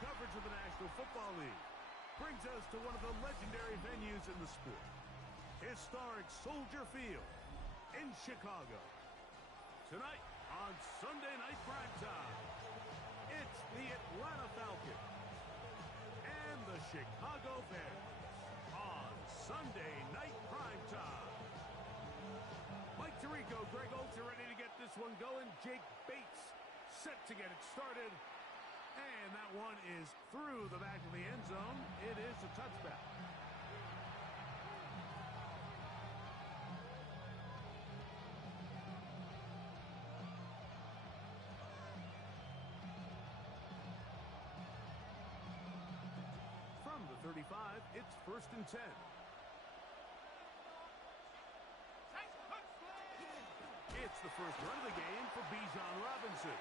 Coverage of the National Football League brings us to one of the legendary venues in the sport. Historic Soldier Field in Chicago. Tonight on Sunday Night Primetime, it's the Atlanta Falcons and the Chicago Bears on Sunday Night Primetime. Mike Tirico, Greg Olsen ready to get this one going. Jake Bates set to get it started. And that one is through the back of the end zone. It is a touchback. From the 35, it's 1st and 10. It's the first run of the game for Bijan Robinson.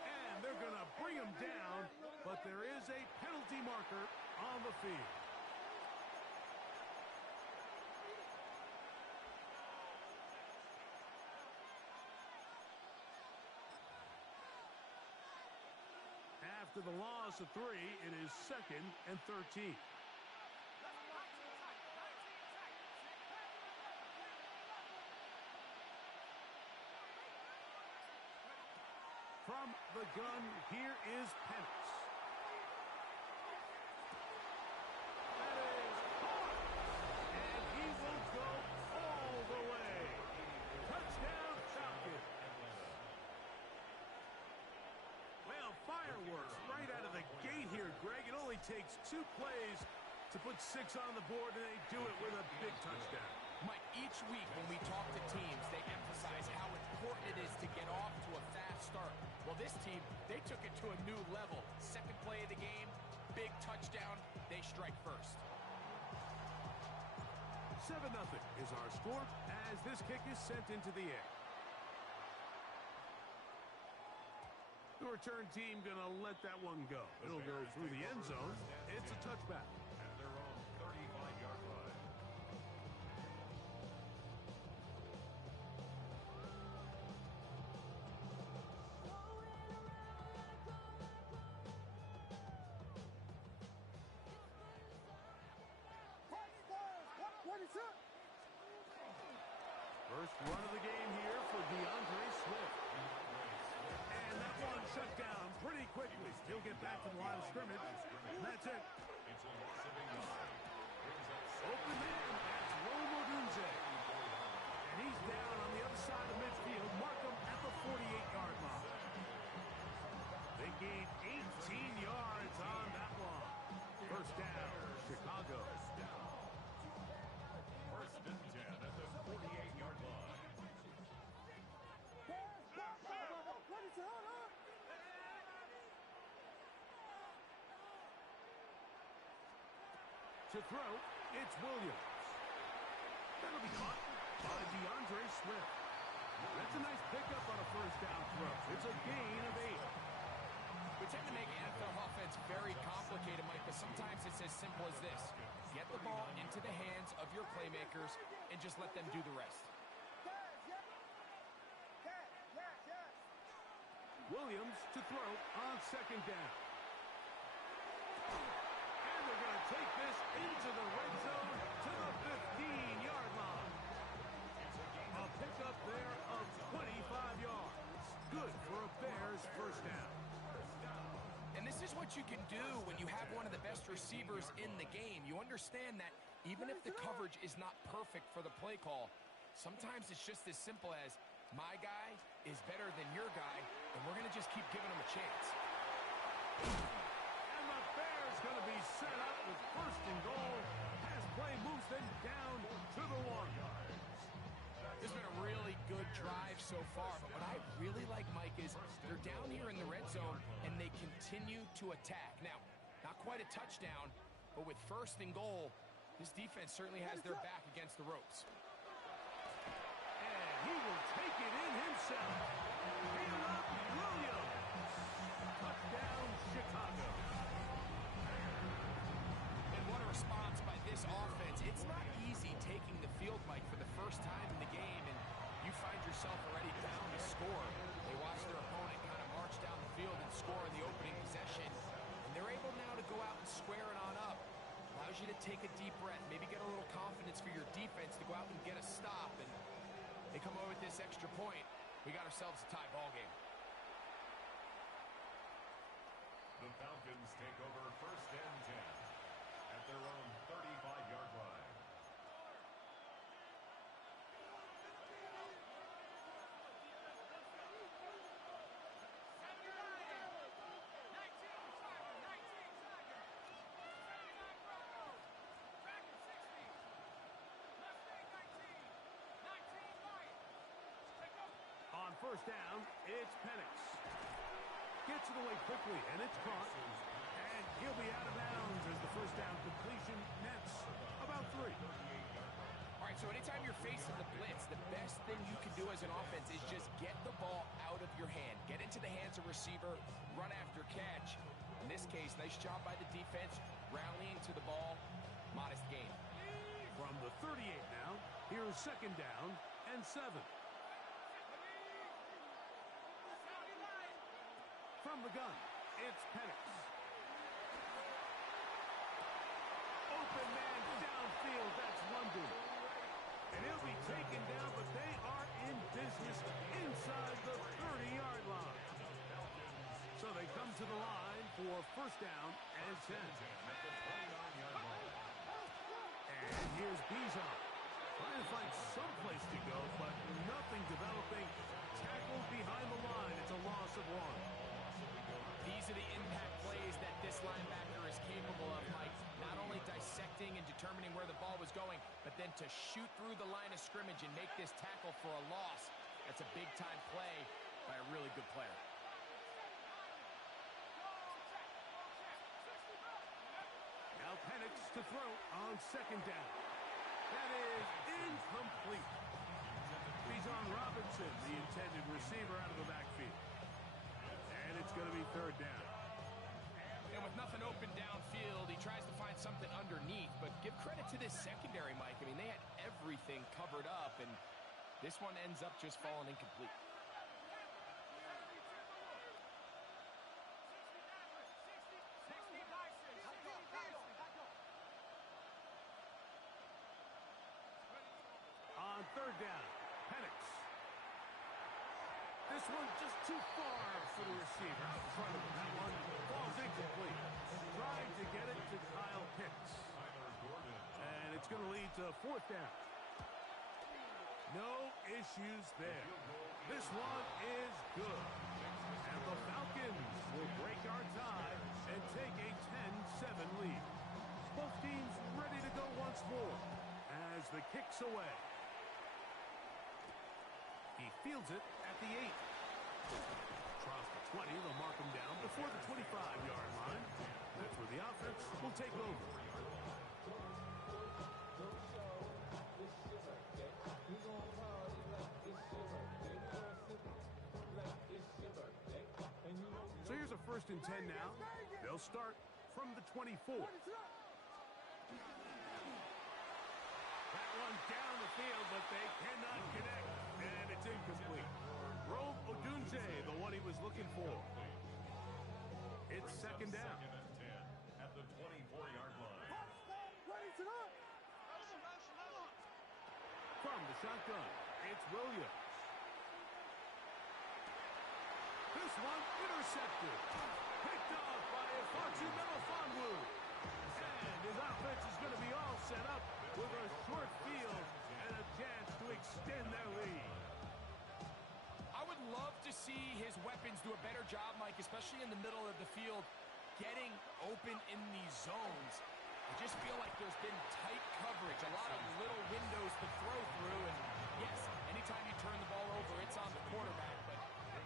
And they're going to bring him down, but there is a penalty marker on the field. After the loss of 3, it is 2nd and 13. From the gun, here is Penix. That is caught. And he will go all the way. Touchdown, Falcons. Well, fireworks right out of the gate here, Greg. It only takes 2 plays to put 6 on the board, and they do it with a big touchdown. Mike, each week when we talk to teams, they emphasize how important it is to get off to a fast start. Well, this team, they took it to a new level. 2nd play of the game, big touchdown, they strike first. 7-0 is our score as this kick is sent into the air. The return team going to let that one go. It'll go through the end zone. It's a touchback. At their own 35-yard line. First run of the game here for Swift. And that one shut down pretty quickly. He'll get back to the line of scrimmage. And that's it. Open man, that's Rome Odunze. And he's down on the other side of midfield. Mark him at the 48-yard line. They gained 18 yards on that one. First down, Chicago. First and 10 at the 48-yard line. To throw, it's Williams. That'll be caught by Swift. That's a nice pickup on a first down throw. It's a gain of 8. We tend to make NFL offense very complicated, Mike, but sometimes it's as simple as this. Get the ball into the hands of your playmakers and just let them do the rest. Williams to throw on 2nd down. And they're going to take this into the red zone to the 15-yard line. A pickup there of 25 yards. Good for a Bears first down. And this is what you can do when you have one of the best receivers in the game. You understand that even if the coverage is not perfect for the play call, sometimes it's just as simple as, my guy is better than your guy, and we're going to just keep giving him a chance. And the Bears going to be set up with 1st and goal. Pass play moves them down to the 1. This has been a really good drive so far, but what I really like, Mike, is they're down here in the red zone, and they continue to attack. Now, not quite a touchdown, but with 1st and goal, this defense certainly has their back against the ropes. And he will take it in himself. Caleb Williams. Touchdown, Chicago. And what a response by this offense. It's not easy taking the field, Mike, for the first time in the game, and you find yourself already down to score. They watch their opponent kind of march down the field and score in the opening possession, and They come away with this extra point. We got ourselves a tie ball game. The Falcons take over first and 10 at their own 35-yard line. On first down, it's Penix. Gets it away quickly, and it's caught. And he'll be out of bounds as the first down completion nets about 3. All right, so anytime you're facing the blitz, the best thing you can do as an offense is just get the ball out of your hand. Get into the hands of receiver, run after catch. In this case, nice job by the defense, rallying to the ball. Modest gain. From the 38 now, here's second down and 7. From the gun, it's Penix. Open man downfield, that's London. And he'll be taken down, but they are in business inside the 30-yard line. So they come to the line for first down and 10. And here's Bijan. Trying to find some place to go, but nothing developing. Tackled behind the line. It's a loss of 1. These are the impact plays that this linebacker is capable of, Mike. Not only dissecting and determining where the ball was going, but then to shoot through the line of scrimmage and make this tackle for a loss. That's a big-time play by a really good player. Now Penix to throw on second down. That is incomplete. Bijan Robinson, the intended receiver, out of the backfield. And it's going to be third down. And with nothing open downfield, he tries to find something underneath. But give credit to this secondary, Mike. I mean, they had everything covered up, and this one ends up just falling incomplete. On third down, Penix. This one just too far for the receiver. Out in front of him. That one falls incomplete. Trying to get it to Kyle Pitts. And it's going to lead to fourth down. No issues there. This one is good. And the Falcons will break our tie and take a 10-7 lead. Both teams ready to go once more as the kick's away. He fields it at the 8. Across the 20, they'll mark him down before the 25-yard line. That's where the offense will take over. So here's a first and 10 now. They'll start from the 24. That one down the field, but they cannot connect. And it's incomplete. Rome Odunze, the one he was looking for. It's second down. Second and 10 at the 24-yard line. From the shotgun, it's Williams. This one intercepted. Picked off by Ifachi Melifonwu. And his offense is going to be all set up with a short field and a chance to extend their lead. I would love to see his weapons do a better job, Mike, especially in the middle of the field, getting open in these zones. I just feel like there's been tight coverage, a lot of little windows to throw through, and yes, anytime you turn the ball over, it's on the quarterback, but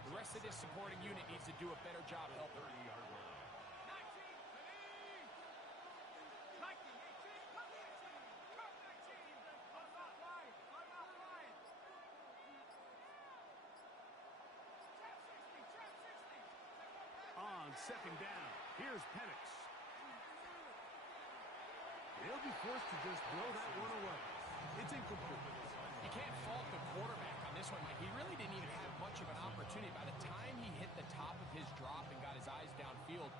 the rest of this supporting unit needs to do a better job helping. 30-yard line. On second down, here's Penix. He'll be forced to just throw that one away. It's incomplete. You can't fault the quarterback on this one, Mike. He really didn't even have much of an opportunity. By the time he hit the top of his drop and got his eyes downfield,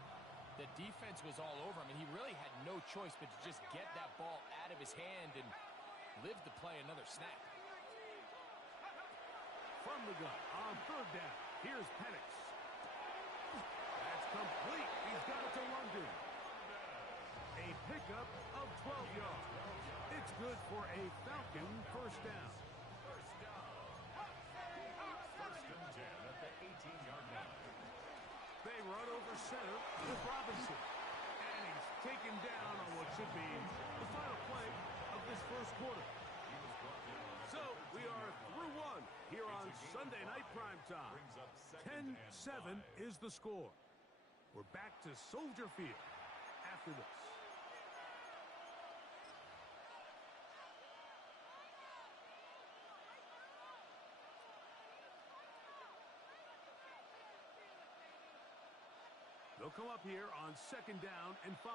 the defense was all over him, and he really had no choice but to just get that ball out of his hand and live to play another snap. from the gun on third down. Here's Penix. That's complete. He's got it to London. A pickup of 12 yards. It's good for a Falcon first down. First and 10 at the 18-yard line. They run over center with Robinson. And he's taken down on what should be the final play of this first quarter. So we are through one here on Sunday Night Primetime. 10-7 is the score. We're back to Soldier Field after this. They'll come up here on second down and 5.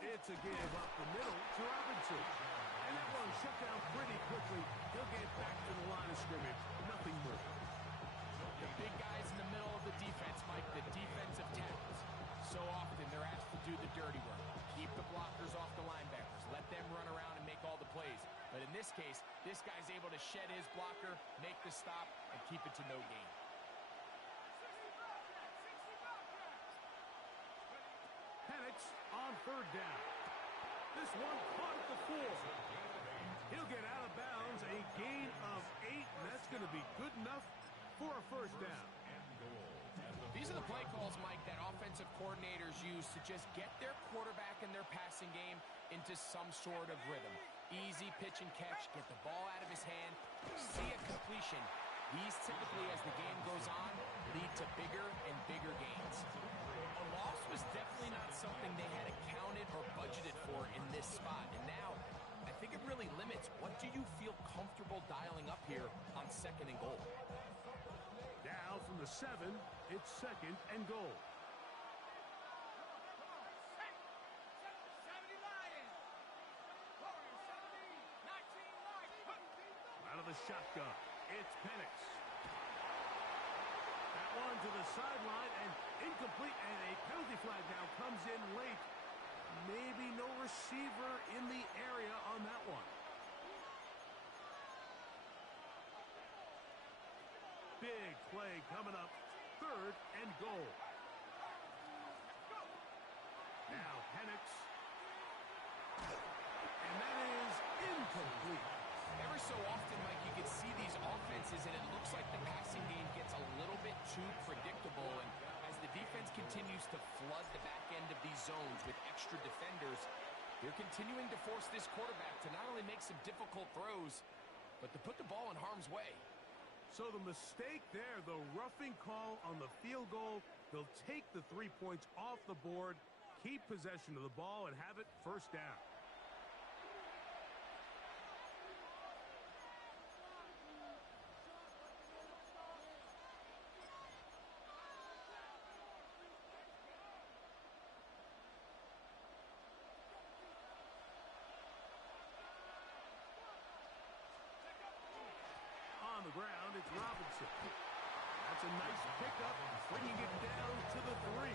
It's a give up the middle to Robinson. And that one shut down pretty quickly. He'll get back to the line of scrimmage. Nothing more. The big guys in the middle of the defense, Mike, the defensive tackles. So often they're asked to do the dirty work. Keep the blockers off the linebackers. Let them run around and make all the plays. But in this case, this guy's able to shed his blocker, make the stop, and keep it to no gain. Penix on third down. This one caught at the 4. He'll get out of bounds, a gain of 8, and that's going to be good enough for a first down. These are the play calls, Mike, that offensive coordinators use to just get their quarterback and their passing game into some sort of rhythm. Easy pitch and catch, get the ball out of his hand, see a completion. These typically, as the game goes on, lead to bigger and bigger gains. A loss was definitely not something they had accounted or budgeted for in this spot. And now, I think it really limits what do you feel comfortable dialing up here on second and goal. Now from the 7, it's second and goal. Out of the shotgun, it's Penix. That one to the sideline and incomplete, and a penalty flag now comes in late. Maybe no receiver in the area on that one. Big play coming up, third and goal. Now Penix. And that is incomplete. Every so often, Mike, you can see these offenses, and it looks like the passing game gets a little bit too predictable. And as the defense continues to flood the back end of these zones with extra defenders, they're continuing to force this quarterback to not only make some difficult throws, but to put the ball in harm's way. So the mistake there, the roughing call on the field goal, they'll take the 3 points off the board, keep possession of the ball, and have it first down. On the ground, it's Robinson. That's a nice pickup, bringing it down to the 3.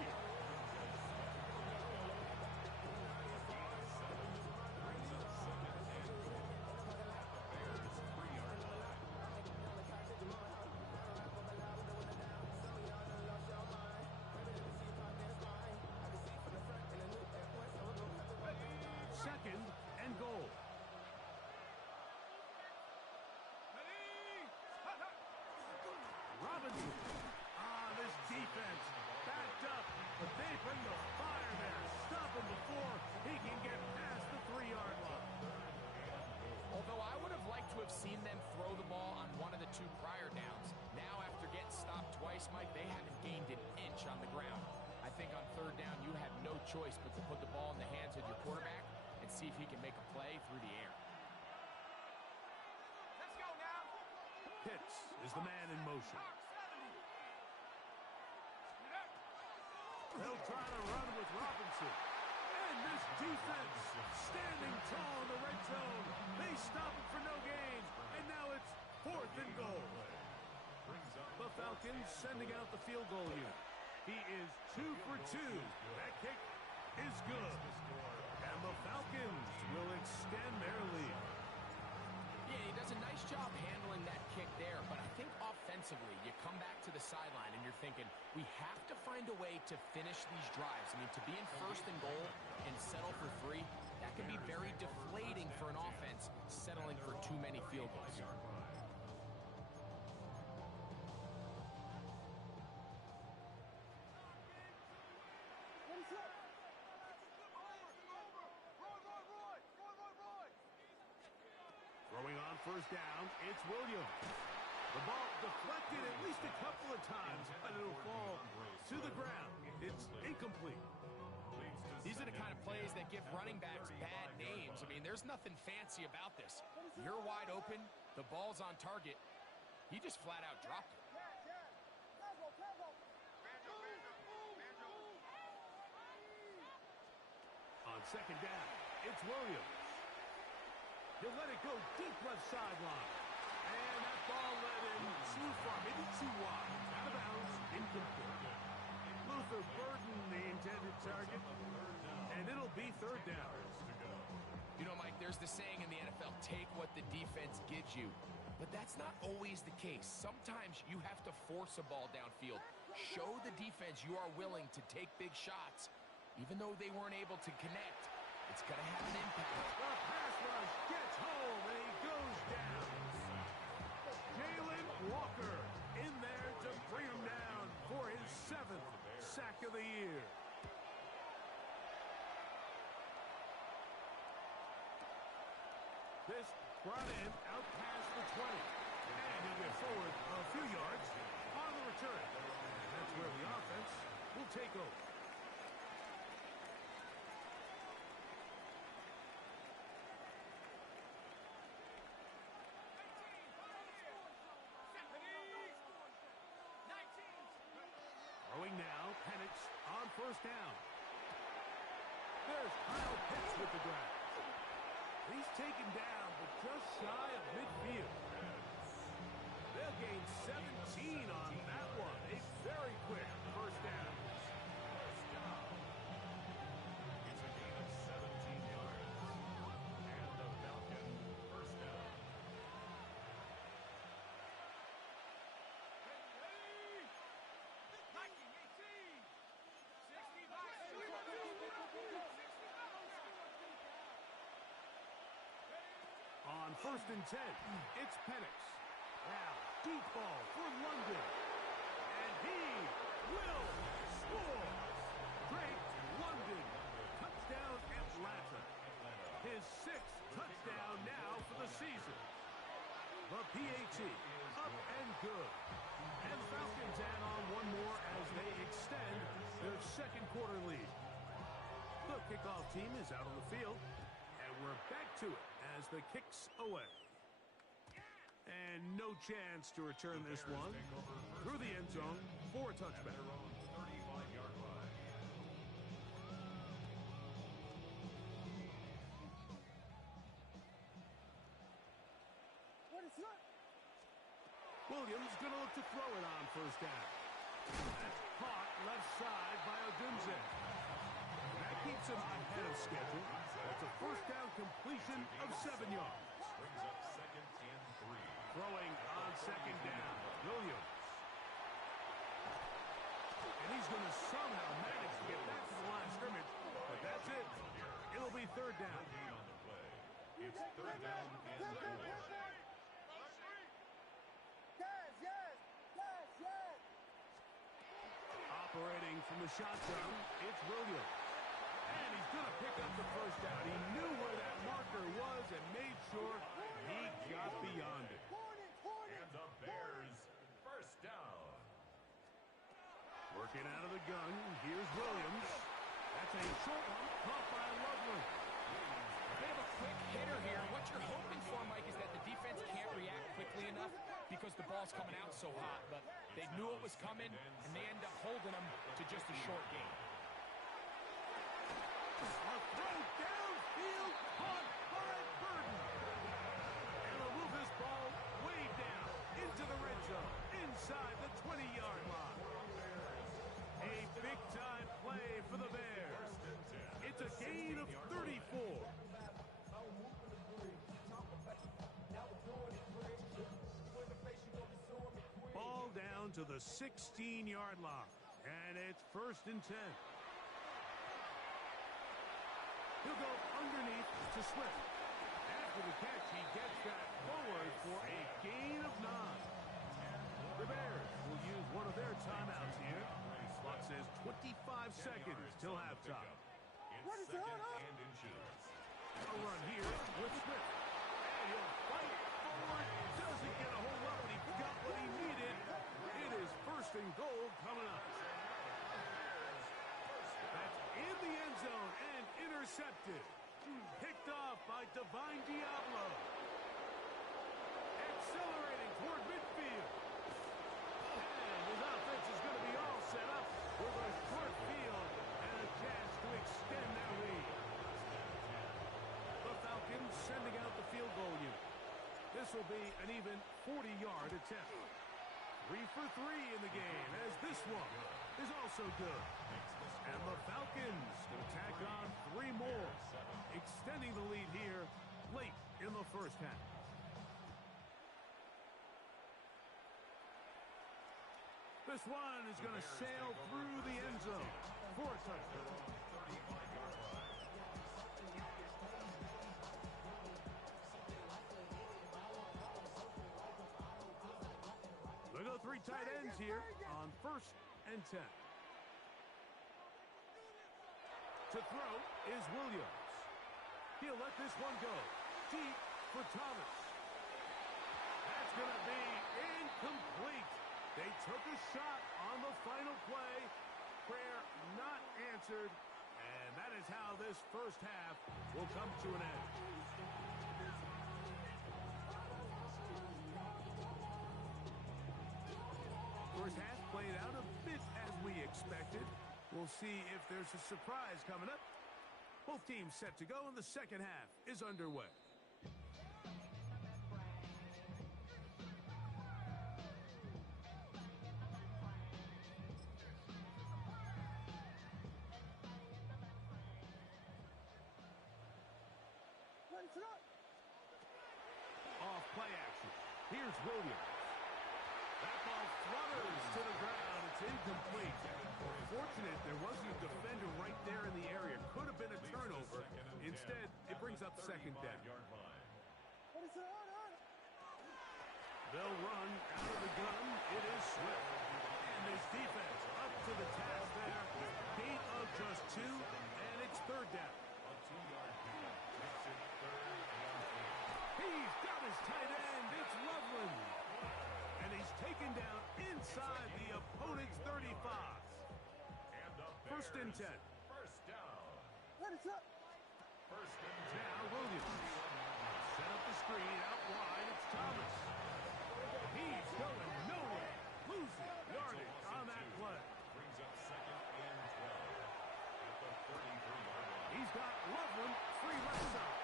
Second and goal. Robinson. This defense backed up, but they bring the fire there. Stop him before he can get past the 3-yard line. Although I would have liked to have seen them throw the ball on one of the 2 prior downs. Now, after getting stopped twice, Mike, they haven't gained an inch on the ground. I think on third down, you have no choice but to put the ball in the hands of your quarterback and see if he can make a play through the air. Let's go now. Pitts is the man in motion. They'll try to run with Robinson. And this defense standing tall in the red zone. They stop it for no gain. And now it's fourth and goal. The Falcons sending out the field goal unit. He is 2 for 2. That kick is good. And the Falcons will extend their lead. Nice job handling that kick there, but I think offensively, you come back to the sideline and you're thinking, we have to find a way to finish these drives. I mean, to be in first and goal and settle for 3, that can be very deflating for an offense settling for too many field goals. Throwing on first down, it's Williams. The ball deflected at least a couple of times, but it'll fall to the ground. It's incomplete. These are the kind of plays that give running backs bad names. I mean, there's nothing fancy about this. You're wide open, the ball's on target. He just flat out dropped it. On second down, it's Williams. He'll let it go deep left sideline. And that ball let him too far, maybe too wide. Out of bounds, incomplete. Luther Burden, the intended target, and it'll be third down. You know, Mike, there's the saying in the NFL, take what the defense gives you. But that's not always the case. Sometimes you have to force a ball downfield. Show the defense you are willing to take big shots. Even though they weren't able to connect, it's going to have an impact. The pass rush gets home, and he goes down. Jalen Walker in there to bring him down for his 7th sack of the year. This brought in out past the 20. And he'll get forward a few yards on the return. And that's where the offense will take over. Throwing now, Penix on first down. There's Kyle Pitts with the grab. He's taken down, but just shy of midfield. They'll gain 17 on that one. A very quick first down. It's a gain of 17 yards. And the Falcon first down. On first and 10, it's Penix. Now, deep ball for London. And he will score. Drake London. Touchdown Atlanta. His 6th touchdown now for the season. The PAT up and good. And the Falcons add on one more as they extend their second quarter lead. The kickoff team is out on the field. And we're back to it as the kick's away. And no chance to return this one through the end zone for a touchback. 35-yard line. Williams going to look to throw it on first down. That's caught left side by Odunze. That keeps him ahead of schedule. That's a first down completion of 7 yards. Brings up second and 3. Throwing on second down, Williams. And he's going to somehow manage to get back to the line of scrimmage, but that's it. It'll be third down. Gain on the play. It's third down and 4. Operating from the shotgun, it's Williams. And he's going to pick up the first down. He knew where that marker was and made sure he got beyond it. And the Bears first down. Working out of the gun, here's Williams. That's a short one, caught by Loveland. A bit of a quick hitter here. What you're hoping for, Mike, is that the defense can't react quickly enough because the ball's coming out so hot. But they knew it was coming, and they end up holding them to just a short gain. A throw downfield, caught by Burden. And they'll move this ball way down into the red zone, inside the 20-yard line. A big-time play for the Bears. It's a gain of 34. down to the 16-yard line. And it's 1st and 10. He'll go underneath to Swift. After the catch, he gets that forward for a gain of 9. The Bears will use one of their timeouts here. Clock says 25 seconds till halftime. It's second and inches. A run here with Swift. And he'll fight forward. Doesn't get a whole lot, but he got what he needed. It is 1st and goal coming up. That's in the end zone and intercepted. Picked off by Divine Diablo. Accelerating toward midfield. And his offense is going to be all set up with a short field and a chance to extend their lead. The Falcons sending out the field goal unit. This will be an even 40-yard attempt. 3 for 3 in the game, as this one is also good. And the Falcons will tack on 3 more, extending the lead here late in the first half. This one is going to sail through the end zone for a touchdown. We'll go 3 tight ends here on 1st and 10. To throw is Williams. He'll let this one go. Deep for Thomas. That's going to be incomplete. They took a shot on the final play. Prayer not answered. And that is how this first half will come to an end. First half played out a bit as we expected. We'll see if there's a surprise coming up. Both teams set to go, and the second half is underway. Off play action. Here's Williams. That ball flutters to the ground. It's incomplete. Fortunate there wasn't a defender right there in the area. Could have been a turnover. Instead, it brings up 2nd down. They'll run out of the gun. It is Swift. And his defense up to the task there. Gain of just 2, and it's 3rd down. A 2-yard pickup makes it 3rd and 8. He's got his tight end. It's Loveland. And he's taken down inside the opponent's 35. And up there. 1st and 10. First down. First and 10. Now Williams. Set up the screen out wide. It's Thomas. He's going nowhere. Losing yardage on that play. Brings up 2nd and 12 at the 33-yard line. He's got Loveland free left side.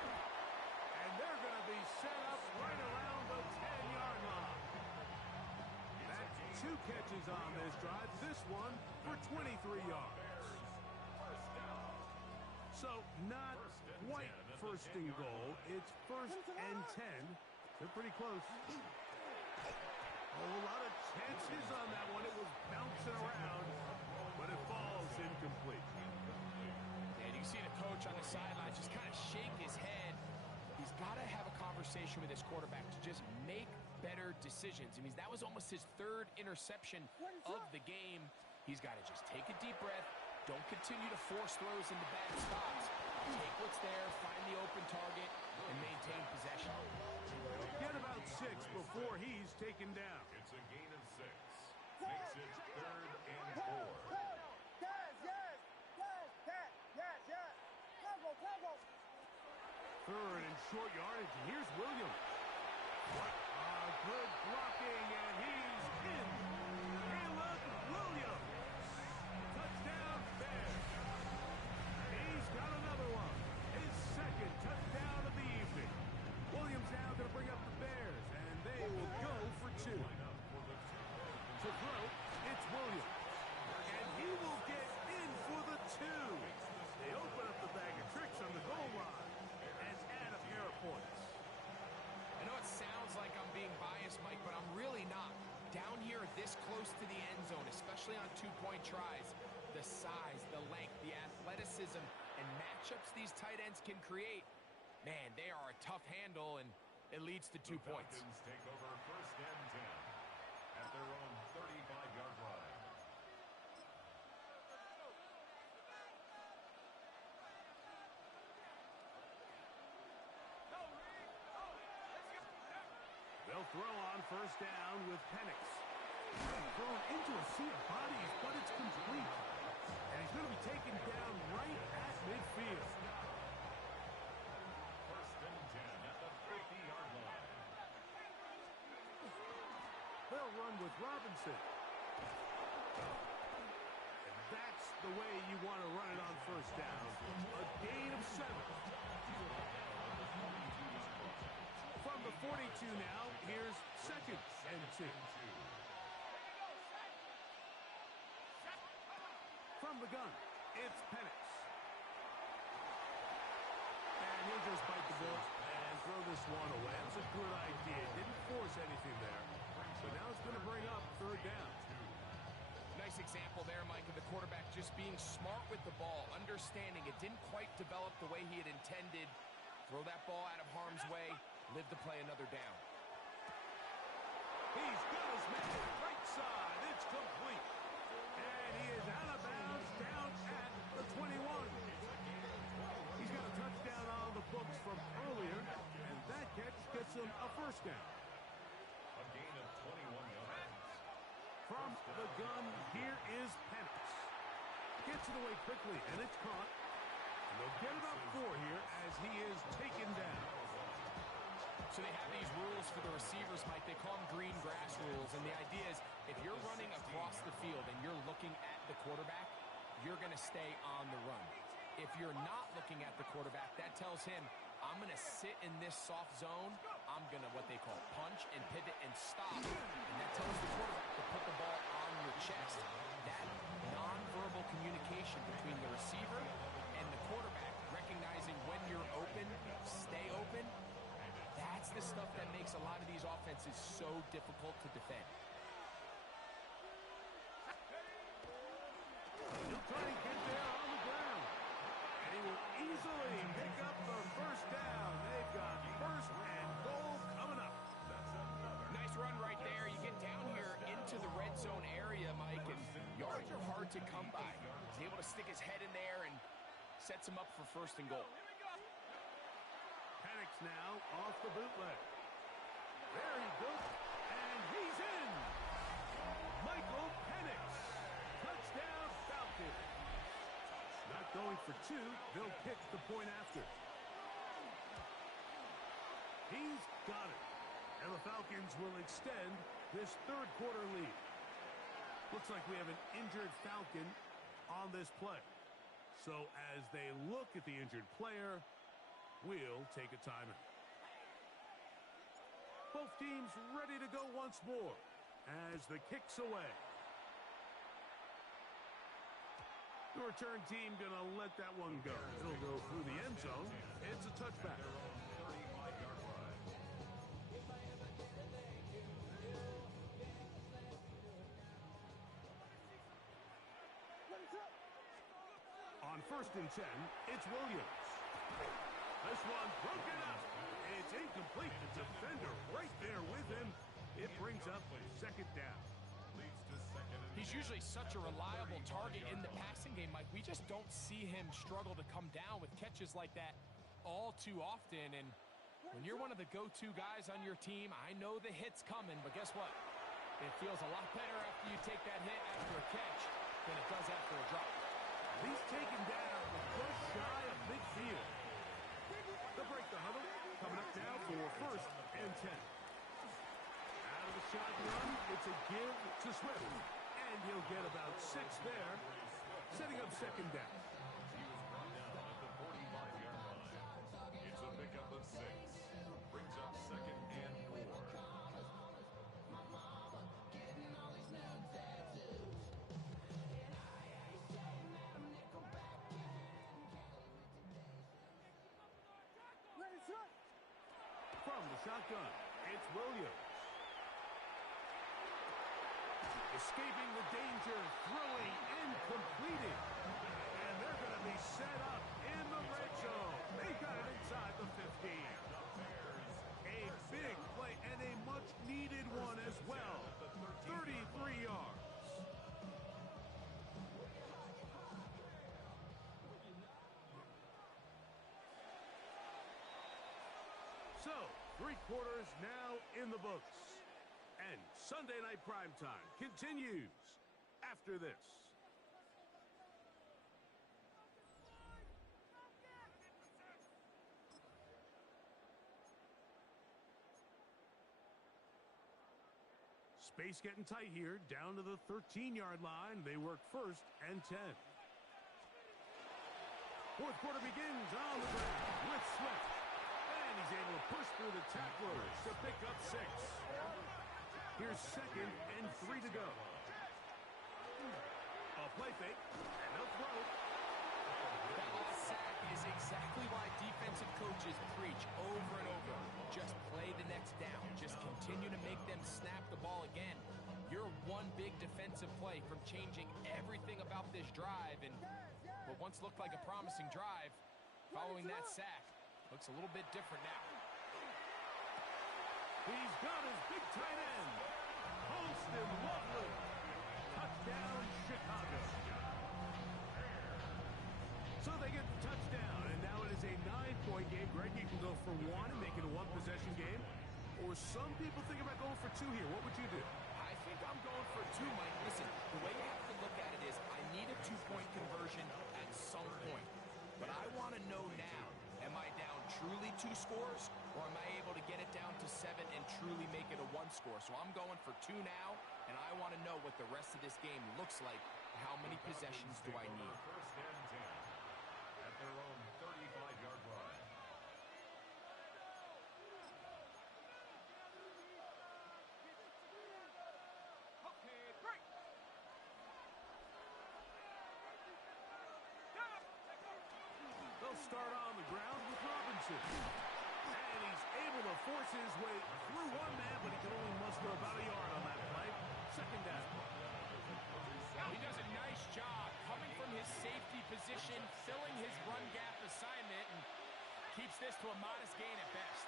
And they're going to be set up right around the 10-yard line. That's 2 catches on this drive. This one for 23 yards. So not quite 1st and goal. It's 1st and 10. They're pretty close. A lot of chances on that one. It was bouncing around, but it falls incomplete. And you see the coach on the sideline just kind of shake his head. He's got to have a conversation with his quarterback to just make better decisions. I mean, that was almost his 3rd interception of the game. He's got to just take a deep breath. Don't continue to force throws into bad spots. Take what's there, find the open target, and maintain possession. Get about 6 before he's taken down. It's a gain of 6. Makes it 3rd and 4. Third and short yardage. Here's Williams. What good blocking, and he's in. Caleb Williams. Touchdown, Bears. He's got another one. His 2nd touchdown of the evening. Williams now going to bring up the Bears, and they will go for 2. To throw, it's Williams. And he will get in for the 2. They open up the bag of tricks on the goal line and add a pair of points. I know it sounds like I'm being biased, Mike, but I'm really not. Down here at this three-point tries. The size, the length, the athleticism, and matchups these tight ends can create, man, they are a tough handle, and it leads to 2 points. The Falcons take over first and 10 at their own 35-yard line. They'll throw on first down with Penix. Thrown into a sea of bodies, but it's complete. And he's going to be taken down right at midfield. First and 10 at the 50-yard line. They'll run with Robinson. And that's the way you want to run it on first down. A gain of 7. From the 42 now, here's second and 2. From the gun, it's Penix. And he'll just bite the bullet and throw this one away. That's a good idea. Didn't force anything there. But now it's going to bring up third down. Nice example there, Mike, of the quarterback just being smart with the ball, understanding it didn't quite develop the way he had intended. Throw that ball out of harm's way, live to play another down. He's got his man right side. It's complete. And he is out of bounds down at the 21. He's got a touchdown on the books from earlier, and that catch gets him a first down. A gain of 21 yards. From the gun, here is Penix. Gets it away quickly, and it's caught. And they'll get it up 4 here as he is taken down. So they have these rules for the receivers, Mike. They call them green grass rules. And the idea is if you're running across the field and you're looking at the quarterback, you're going to stay on the run. If you're not looking at the quarterback, that tells him, I'm going to sit in this soft zone. I'm going to what they call punch and pivot and stop. And that tells the quarterback to put the ball on your chest. That nonverbal communication between the receiver and the quarterback, recognizing when you're open, stay open, that's the stuff that makes a lot of these offenses so difficult to defend. He'll try and get there on the ground. And he will easily pick up the first down. They've got first and goal coming up. Nice run right there. You get down here into the red zone area, Mike, and yards are hard to come by. He's able to stick his head in there and sets him up for first and goal. Penix now off the bootleg. Very good. And he's in. Michael Penix. Touchdown Falcons. Not going for 2. They'll kick the point after. He's got it. And the Falcons will extend this third quarter lead. Looks like we have an injured Falcon on this play. So as they look at the injured player, we'll take a timeout. Both teams ready to go once more as the kick's away. The return team going to let that one go. It'll go through the end zone. It's a touchback. 35-yard line. On first and 10, it's Williams. This one broken up. It's incomplete. The defender right there with him. It brings up second down. Leads to second and He's usually such a reliable target in the passing game, Mike. We just don't see him struggle to come down with catches like that all too often. And when you're one of the go-to guys on your team, I know the hit's coming, but guess what? It feels a lot better after you take that hit after a catch than it does after a drop. He's taken down just shy of midfield. They'll break the huddle. Coming up now for first and 10. Out of the shotgun, it's a give to Swift. And he'll get about 6 there, setting up second down. he was brought down at the 45-yard line. It's a pickup of 6. Brings up second and 4. From the shotgun, it's Williams. Escaping the danger, throwing and completing. And they're going to be set up in the red zone. They got it inside the 15. A big play and a much-needed one as well. 33 yards. So, 3 quarters now in the books. And Sunday Night Primetime continues after this. Space getting tight here, down to the 13-yard line. They work 1st and 10. 4th quarter begins on the ground with Swift. And he's able to push through the tacklers to pick up 6. Here's 2nd and 3 to go. A play fake, and they'll throw. That last sack is exactly why defensive coaches preach over and over. Just play the next down. Just continue to make them snap the ball again. You're one big defensive play from changing everything about this drive. And what once looked like a promising drive, following that sack, looks a little bit different now. He's got his big tight end. Holston Lovely. Touchdown, Chicago. So they get the touchdown, and now it is a 9-point game. Greg, you can go for 1 and make it a 1-possession game. Or some people think about going for 2 here. What would you do? I think I'm going for 2, Mike. Listen, the way you have to look at it is I need a 2-point conversion at some point. But I want to know now, am I down truly 2 scores, or am I able to get it down to 7 and truly make it a 1 score? So I'm going for 2 now, and I want to know what the rest of this game looks like. How many possessions do I need? 1st and 10 at their own 35-yard line. Okay, break. They'll start on the ground with Robinson. And he's able to force his way through 1 man, but he can only muster about a yard on that play. 2nd down. He does a nice job coming from his safety position, filling his run gap assignment, and keeps this to a modest gain at best.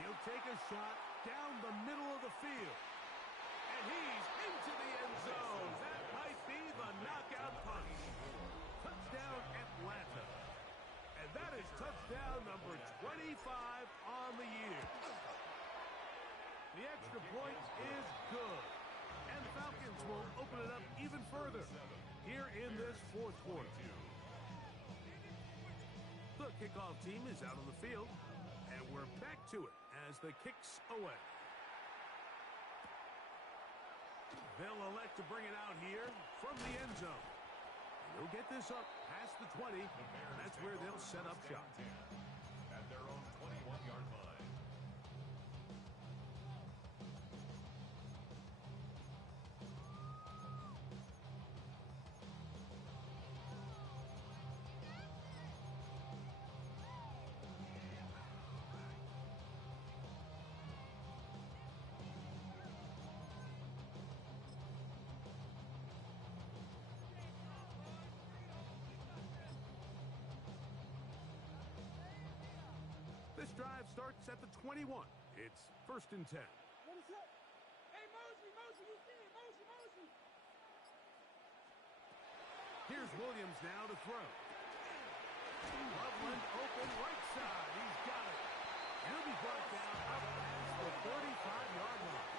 He'll take a shot down the middle of the field. And he's into the end zone. That might be the knockout punch. Touchdown, Atlanta. And that is touchdown number 25 on the year. The extra point is good. And the Falcons will open it up even further here in this 4th quarter. The kickoff team is out on the field, and we're back to it as the kick's away. They'll elect to bring it out here from the end zone. They'll get this up past the 20, and that's where they'll set up shop. At their own 21-yard line. This drive starts at the 21. It's 1st and 10. What is up? Hey, Mosey, you see it. Mosey. Here's Williams now to throw. Loveland open right side. He's got it. He'll be brought down up past the 35-yard line.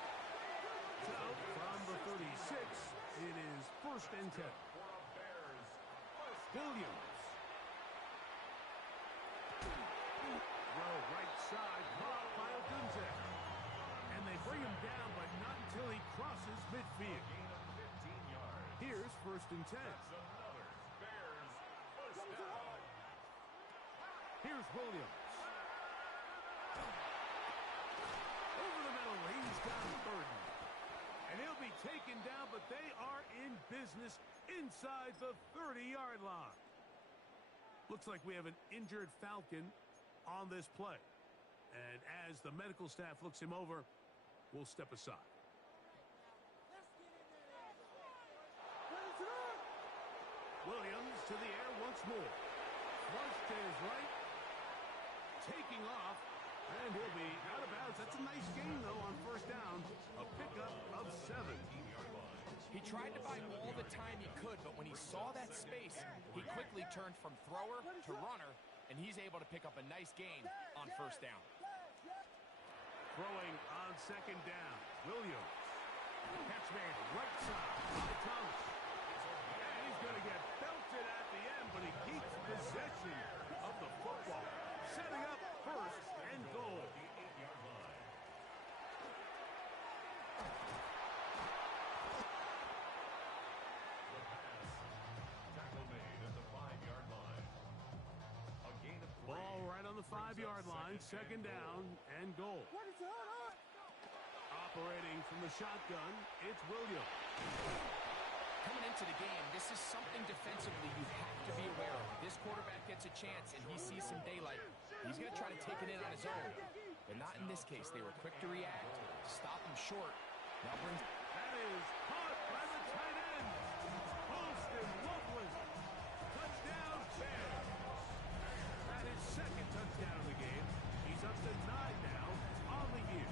So from the 36, it is 1st and 10. Williams. Throw right side, caught by Odunze. And they bring him down, but not until he crosses midfield. Gain of 15 yards. Here's 1st and 10. That's another Bears first down. Here's Williams. Over the middle, he's got Burden. And he'll be taken down, but they are in business inside the 30-yard line. Looks like we have an injured Falcon on this play. And as the medical staff looks him over, we'll step aside. to the air once more. Flush to his right. Taking off. And he'll be out of bounds. That's a nice gain, though, on first down. A pickup of 7. He tried to buy all the time he could, but when he saw that space, he quickly turned from thrower to runner, and he's able to pick up a nice gain on first down. Throwing on second down. Williams. Catch made right side by Thomas. And he's going to get belted at the end, but he keeps possession of the football. Setting up first and goal. Tackle made at the 5-yard line. A gain of 3. Ball right on the 5-yard line. Second down and goal. Operating from the shotgun, it's Williams. Coming into the game, this is something defensively you have to be aware of. This quarterback gets a chance and he sees some daylight. He's going to try to take it in on his own. But not in this case. They were quick to react, stop him short. Now brings... That is caught by the tight end. Austin Loveland. Touchdown, Bears. That is second touchdown of the game. He's up to 9 now on the year.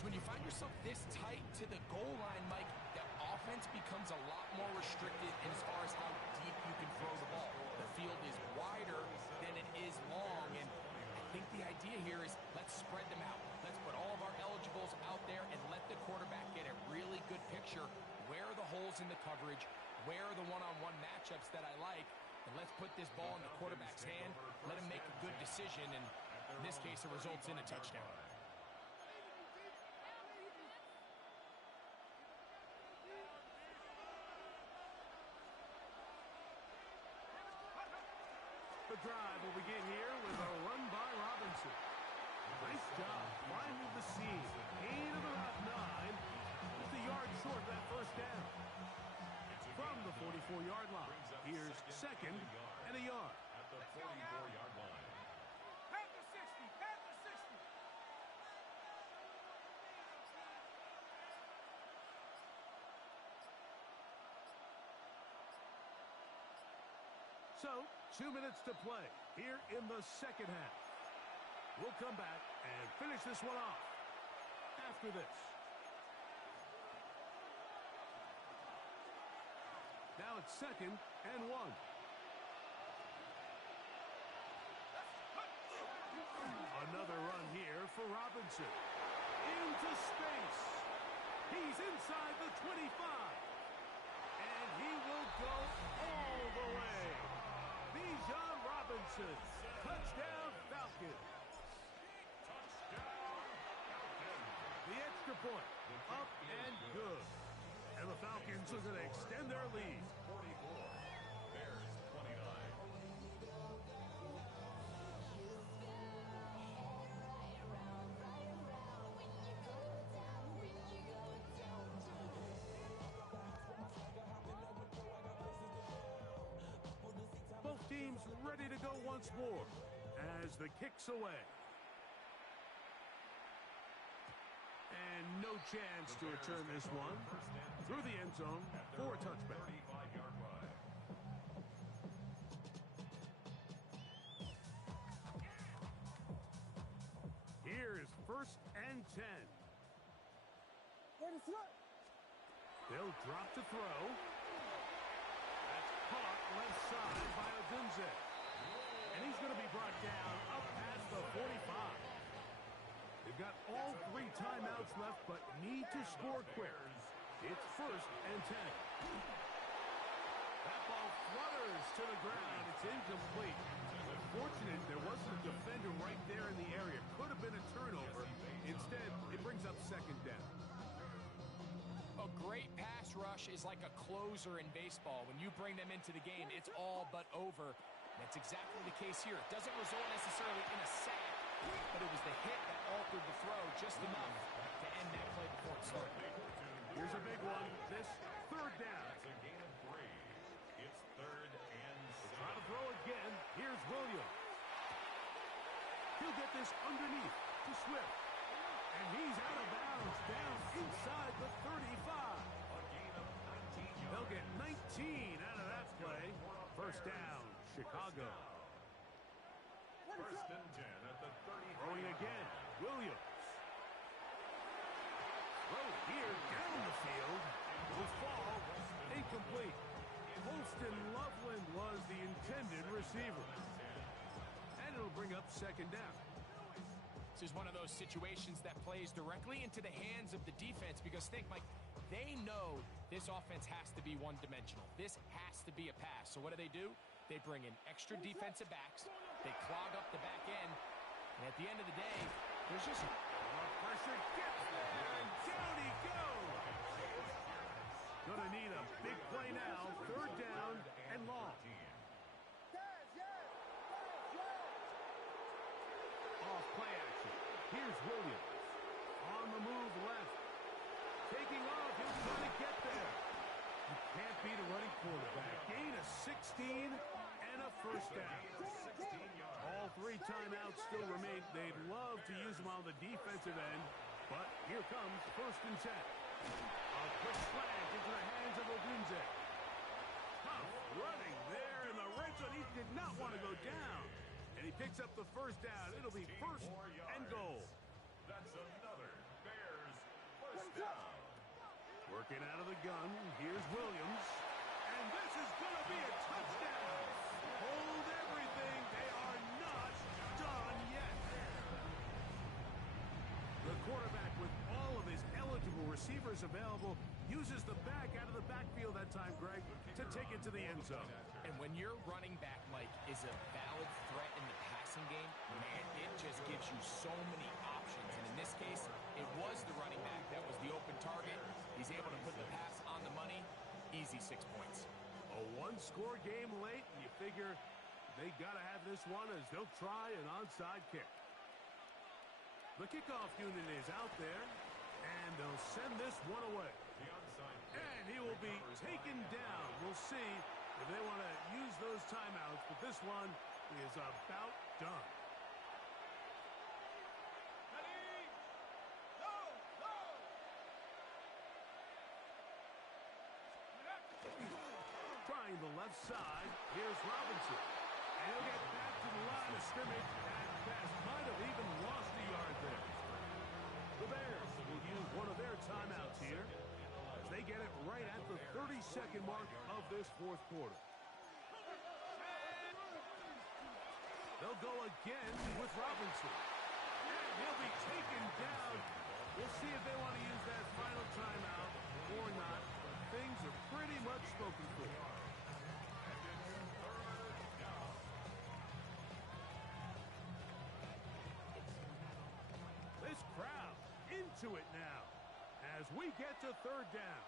So when you find yourself this tight to the goal line, Mike, the offense becomes a lot more restricted in as far as how deep you can throw the ball. The field is wider than it is long, and I think the idea here is let's spread them out. Let's put all of our eligibles out there and let the quarterback get a really good picture. Where are the holes in the coverage? Where are the one-on-one matchups that I like? And let's put this ball in the quarterback's hand. Let him make a good decision, and in this case, it results in a touchdown. The drive will begin here with a run by Robinson. Nice job finding the seam. Gain of about 9. Just a yard short of that first down. From the 44-yard line, here's second and a yard. At the 44-yard line. Pat the 60. Pat the 60. So, 2 minutes to play here in the second half. We'll come back and finish this one off after this. Now it's second and 1. Another run here for Robinson. Into space. He's inside the 25. And he will go all the way. Bijan Robinson. Touchdown Falcons. The extra point. Up and good. And the Falcons are going to extend their lead. 44. Bears 29. Both teams ready to go once more as the kick's away. And no chance to return this one through the end zone for a touchback. 35-yard line. Here is first and 10. They'll drop to throw. That's caught left side by Odunze. And he's going to be brought down up past the 45. They've got all 3 timeouts left, but need to score quick. It's first and 10. That ball flutters to the ground. It's incomplete. Fortunate there wasn't a defender right there in the area. Could have been a turnover. Instead, it brings up second down. A great pass rush is like a closer in baseball. When you bring them into the game, it's all but over. That's exactly the case here. It doesn't result necessarily in a sack, but it was the hit that altered the throw just enough to end that play before it started. Here's a big one. This third down. That's a gain of 3. It's third and 7. Try to throw again. Here's Williams. He'll get this underneath to Swift. And he's out of bounds down inside the 35. A gain of 19 yards. They'll get 19 out of that play. First down, Chicago. First and 10 at the 30. Throwing again, Williams. Throw here down the field. Will fall. Incomplete. Holston Loveland was the intended receiver. And it'll bring up second down. This is one of those situations that plays directly into the hands of the defense because think, Mike, they know this offense has to be one-dimensional. This has to be a pass. So what do? They bring in extra defensive backs. They clog up the back end. And at the end of the day, there's just pressure gets there, and down he goes. Gonna need a big play now. Third down and long. Off play action. Here's Williams. On the move left. Taking off. He'll try to get there. You can't beat a running quarterback. Gain of 16 and a first down. All three timeouts still remain. They'd love to use them on the defensive end, but here comes first and 10. A quick slant into the hands of Odunze. Tough running there in the red zone. He did not want to go down. And he picks up the first down. It'll be first and goal. That's another Bears first down. Working out of the gun. Here's Williams. And this is going to be a touchdown. Hold everything. They are not done yet. The quarterback, with all of his eligible receivers available, uses the back out of the backfield that time, Greg, to take it to the end zone. And when your running back, Mike, is a valid threat in the passing game, man, it just gives you so many options. And in this case, it was the running back that was the open target. He's able to put the pass on the money. Easy 6 points. A one-score game late, and you figure they got to have this one as they'll try an onside kick. The kickoff unit is out there, and they'll send this one away. And he will be taken down. We'll see if they want to use those timeouts, but this one is about done. Trying the left side. Here's Robinson. And he'll get back to the line of scrimmage at best. Might have even lost a yard there. The Bears will use one of their timeouts here as they get it right at the 30-second mark of this fourth quarter. They'll go again with Robinson. And he'll be taken down. We'll see if they want to use that final timeout or not. Things are pretty much spoken for. This crowd into it now as we get to third down.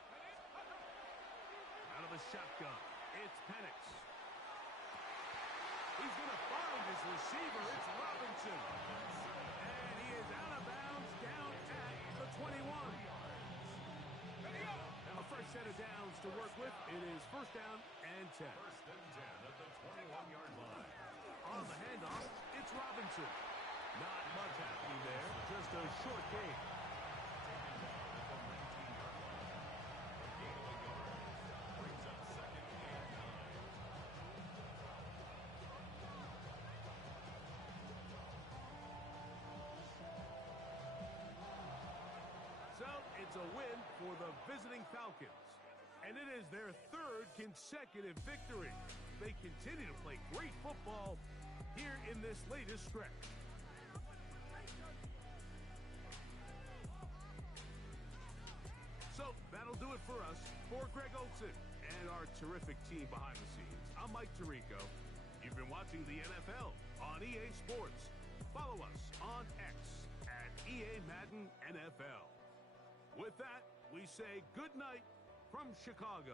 Out of the shotgun, it's Penix. He's going to find his receiver. It's Robinson. And he is out of bounds down at the 21. A fresh set of downs to work with. It is first down and 10. First and 10 at the 21-yard line. On the handoff, it's Robinson. Not much happening there. Just a short game. So it's a win for the visiting Falcons. And it is their third consecutive victory. They continue to play great football here in this latest stretch. So that'll do it for us. For Greg Olson and our terrific team behind the scenes, I'm Mike Tirico. You've been watching the NFL on EA Sports. Follow us on X at EA Madden NFL. With that, we say good night from Chicago.